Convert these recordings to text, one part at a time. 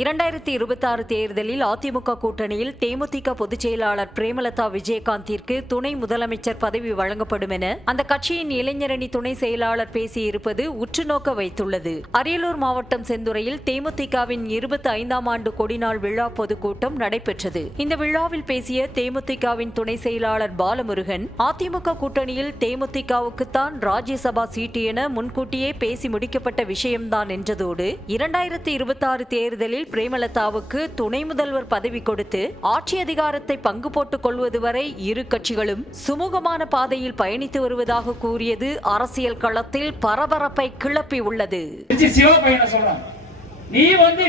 2026 தேர்தலில் அதிமுக கூட்டணியில் தேமுதிக பொதுச் செயலாளர் பிரேமலதா விஜயகாந்திற்கு துணை முதலமைச்சர் பதவி வழங்கப்படும் என அந்த கட்சியின் இளைஞரணி துணை செயலாளர் பேசியிருப்பது உற்றுநோக்க வைத்துள்ளது. அரியலூர் மாவட்டம் செந்துறையில் தேமுதிகவின் 25ஆம் ஆண்டு கொடிநாள் விழா பொதுக்கூட்டம் நடைபெற்றது. இந்த விழாவில் பேசிய தேமுதிகவின் துணை செயலாளர் பாலமுருகன், அதிமுக கூட்டணியில் தேமுதிகவுக்குத்தான் ராஜ்யசபா சீட்டு என முன்கூட்டியே பேசி முடிக்கப்பட்ட விஷயம்தான் என்றதோடு 2026 தேர்தலில் பிரேமலதாவுக்கு துணை முதல்வர் பதவி கொடுத்து ஆட்சி அதிகாரத்தை பங்கு போட்டுக் கொள்வது வரை இரு கட்சிகளும் சுமூகமான பாதையில் பயணித்து வருவதாக கூறியது அரசியல் களத்தில் பரபரப்பை கிளப்பி உள்ளது.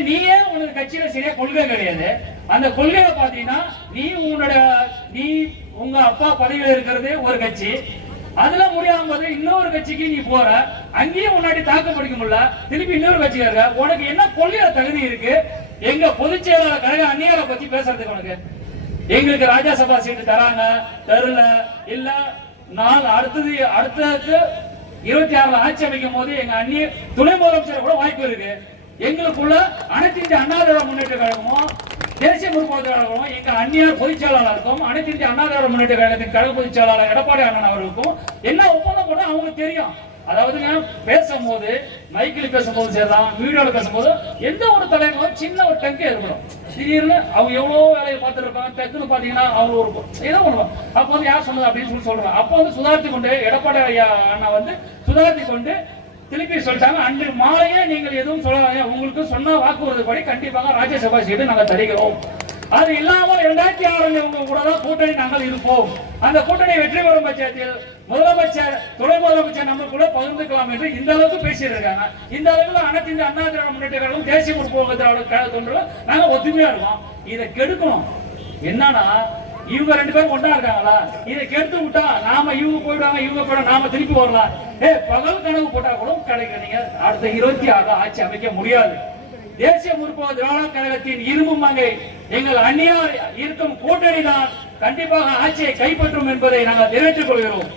நீயே உனக்கு கட்சியில சரியா கொள்கை கிடையாது. அந்த கொள்கையை பாத்தீங்கன்னா நீ உங்க அப்பா பதவியில் இருக்கிறது ஒரு கட்சி, அதுல முடியாம இன்னொரு கட்சிக்கு நீ போற, அங்கேயும் முன்னாடி தாக்கப்படிக்க முடியல, திருப்பி இன்னொரு கட்சிக்கு இருக்க. உனக்கு என்ன கொள்கையில தகுதி இருக்கு எங்க பொதுச் செயலாளர் கழக அந்நியாரை பத்தி பேசுறதுக்கு? உனக்கு எங்களுக்கு ராஜ்யசபா சீட்டு தராங்க தரல இல்ல, நான் அடுத்தது 26 ஆட்சி அமைக்கும் போது எங்க அந்நிய துணை முதலமைச்சர் கூட வாய்ப்பு இருக்கு. எங்களுக்குள்ள அனைத்து இந்திய அண்ணா திராவிட முன்னேற்ற கழகமும் தேசிய முற்போக்கு கழகமும் எங்க அந்நியார் பொதுச் செயலாளருக்கும் அனைத்து இந்திய அண்ணா திராவிட முன்னேற்ற கழகத்தின் கழக பொதுச் செயலாளர் எடப்பாடி அண்ணன் அவர்களுக்கும் என்ன ஒப்பந்தம் போட அவங்களுக்கு தெரியும். அதாவது பேசும்போது மைக்கில் பேசும்போது சரிதான், வீடியோல பேசும்போது எந்த ஒரு தலைவரும் சின்ன ஒரு டங்கு ஏற்படும். திடீர்னு அவங்க எவ்வளவு வேலையை பார்த்துட்டு இருப்பாங்க, டக்குன்னு பாத்தீங்கன்னா அவங்க ஒரு ஏதோ பண்ணுவோம். அப்போ வந்து யார் சொன்னது அப்படின்னு சொல்றாங்க. அப்போ வந்து சுதாரித்து கொண்டு எடப்பாடி அண்ணா சுதாரித்து கொண்டு திருப்பி சொல்லிட்டாங்க, அன்று மாலையே நீங்கள் எதுவும் சொல்லாதீங்க, உங்களுக்கு சொன்ன வாக்குறுதி படி கண்டிப்பாக ராஜ்யசபா சீட்டு நாங்கள் தருகிறோம். அது இல்லாமல் 2006 உங்க கூட தான் கூட்டணி நாங்கள் இருப்போம். அந்த கூட்டணி வெற்றி பெறும் பட்சத்தில் முதலமைச்சர் துணை முதலமைச்சர் நம்ம கூட பகிர்ந்துக்கலாம் என்று இந்த அளவுக்கு பேசியிருக்காங்க. இந்த அளவுக்கு அனைத்து இந்த அண்ணா திராவிட முன்னேற்ற கழகம் தேசிய முற்போக்கு திராவிட கழகத்தொன்று நாங்க ஒத்துமையா இருக்கோம். இதை கெடுக்கணும். என்னன்னா இவங்க 2 பேரும் ஒன்றா இருக்காங்களா, இதை கெடுத்து விட்டா நாம இவங்க போயிடுவாங்க, இவங்க போயிடும், நாம திருப்பி வரலாம். பகல் கனவு போட்டா கூட கிடைக்கிறீங்க. அடுத்த 26 ஆட்சி அமைக்க முடியாது. தேசிய முற்போக்கு திராவிட கழகத்தின் இரும்பு மங்கை எங்கள் அந்நியார் இருக்கும் கூட்டணி தான் கண்டிப்பாக ஆட்சியை கைப்பற்றும் என்பதை நாங்கள் தெரிவித்துக் கொள்கிறோம்.